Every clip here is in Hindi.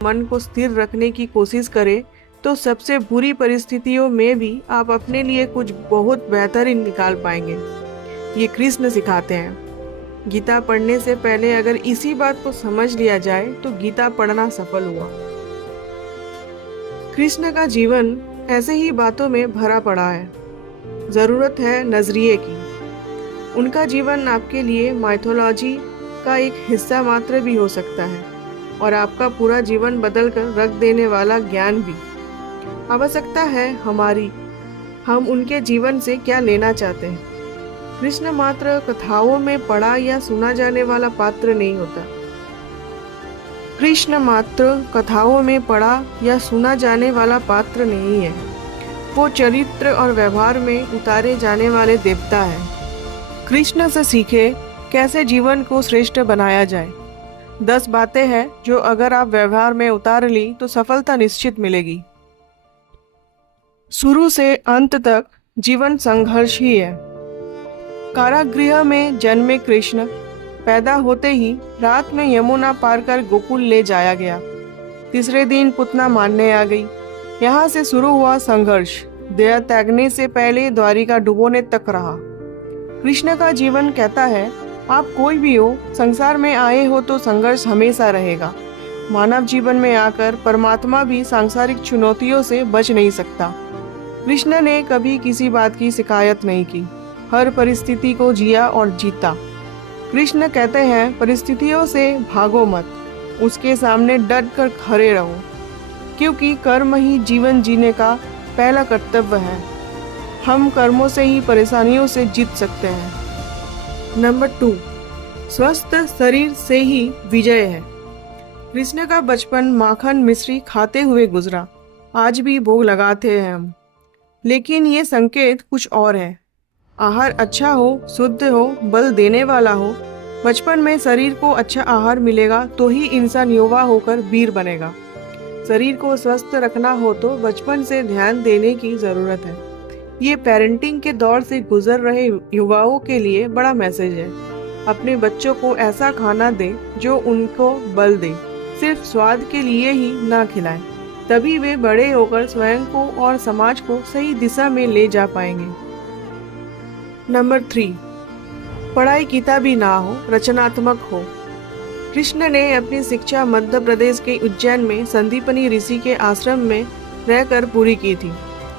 मन को स्थिर रखने की कोशिश करें तो सबसे बुरी परिस्थितियों में भी आप अपने लिए कुछ बहुत बेहतरीन निकाल पाएंगे। ये कृष्ण सिखाते हैं। गीता पढ़ने से पहले अगर इसी बात को समझ लिया जाए तो गीता पढ़ना सफल हुआ। कृष्ण का जीवन ऐसे ही बातों में भरा पड़ा है। जरूरत है नजरिए की। उनका जीवन आपके लिए माइथोलॉजी का एक हिस्सा मात्र भी हो सकता है और आपका पूरा जीवन बदल कर रख देने वाला ज्ञान भी। आवश्यकता है हमारी, हम उनके जीवन से क्या लेना चाहते हैं। कृष्ण मात्र कथाओं में पढ़ा या सुना जाने वाला पात्र नहीं होता। कृष्ण मात्र कथाओं में पढ़ा या सुना जाने वाला पात्र नहीं है। वो चरित्र और व्यवहार में उतारे जाने वाले देवता है। कृष्ण से सीखे कैसे जीवन को श्रेष्ठ बनाया जाए। 10 बातें हैं जो अगर आप व्यवहार में उतार ली तो सफलता निश्चित मिलेगी। शुरू से अंत तक जीवन संघर्ष ही है। कारागृह में जन्मे कृष्ण पैदा होते ही रात में यमुना पार कर गोकुल ले जाया गया। तीसरे दिन पुतना मानने आ गई। यहाँ से शुरू हुआ संघर्ष। दया त्यागने से पहले द्वारिका डुबोने तक रहा। कृष्ण का जीवन कहता है, आप कोई भी हो, संसार में आए हो तो संघर्ष हमेशा रहेगा। मानव जीवन में आकर परमात्मा भी सांसारिक चुनौतियों से बच नहीं सकता। कृष्ण ने कभी किसी बात की शिकायत नहीं की। हर परिस्थिति को जिया और जीता। कृष्ण कहते हैं, परिस्थितियों से भागो मत, उसके सामने डट कर खड़े रहो, क्योंकि कर्म ही जीवन जीने का पहला कर्तव्य है। हम कर्मों से ही परेशानियों से जीत सकते हैं। नंबर 2, स्वस्थ शरीर से ही विजय है। कृष्ण का बचपन माखन मिश्री खाते हुए गुजरा। आज भी भोग लगाते हैं हम, लेकिन ये संकेत कुछ और है। आहार अच्छा हो, शुद्ध हो, बल देने वाला हो। बचपन में शरीर को अच्छा आहार मिलेगा तो ही इंसान युवा होकर वीर बनेगा। शरीर को स्वस्थ रखना हो तो बचपन से ध्यान देने की जरूरत है। ये पेरेंटिंग के दौर से गुजर रहे युवाओं के लिए बड़ा मैसेज है। अपने बच्चों को ऐसा खाना दे जो उनको बल दे। सिर्फ स्वाद के लिए ही ना खिलाएं, तभी वे बड़े होकर स्वयं को और समाज को सही दिशा में ले जा पाएंगे। नंबर 3, पढ़ाई किताबी ना हो, रचनात्मक हो। कृष्ण ने अपनी शिक्षा मध्य प्रदेश के उज्जैन में संदीपनी ऋषि के आश्रम में रहकर पूरी की थी।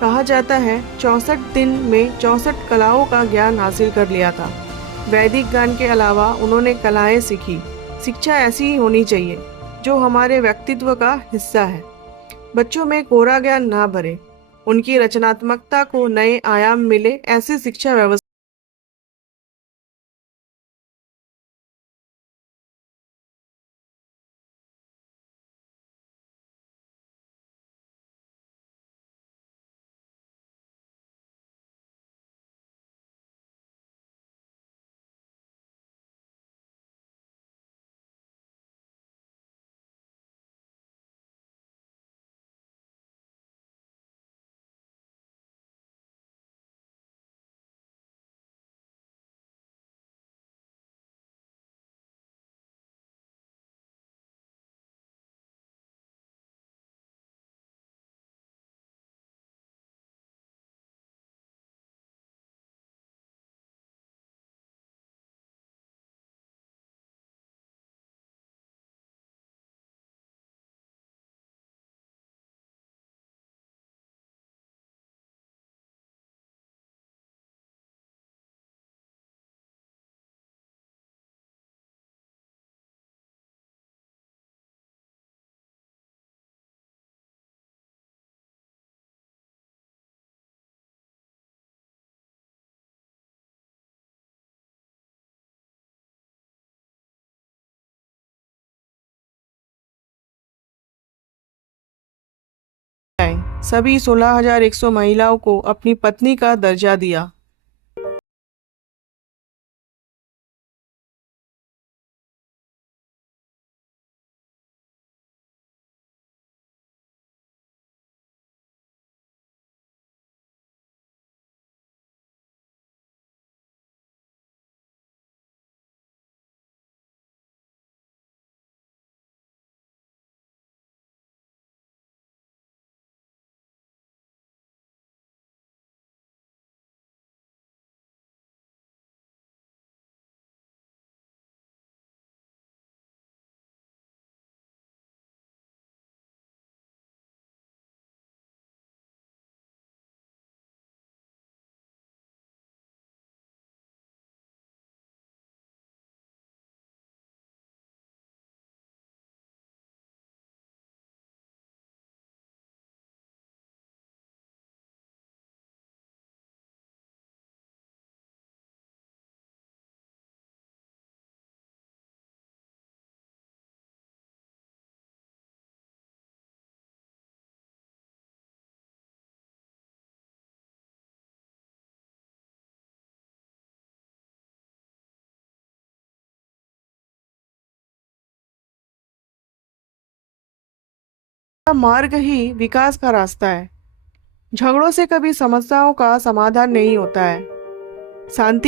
कहा जाता है 64 दिन में 64 कलाओं का ज्ञान हासिल कर लिया था। वैदिक ज्ञान के अलावा उन्होंने कलाएं सीखी। शिक्षा ऐसी ही होनी चाहिए जो हमारे व्यक्तित्व का हिस्सा है। बच्चों में कोरा ज्ञान ना भरे, उनकी रचनात्मकता को नए आयाम मिले, ऐसी शिक्षा व्यवस्था है। सभी 16,100 महिलाओं को अपनी पत्नी का दर्जा दिया। मार्ग ही विकास का रास्ता है। झगड़ों से कभी समस्याओं का समाधान नहीं होता है। शांति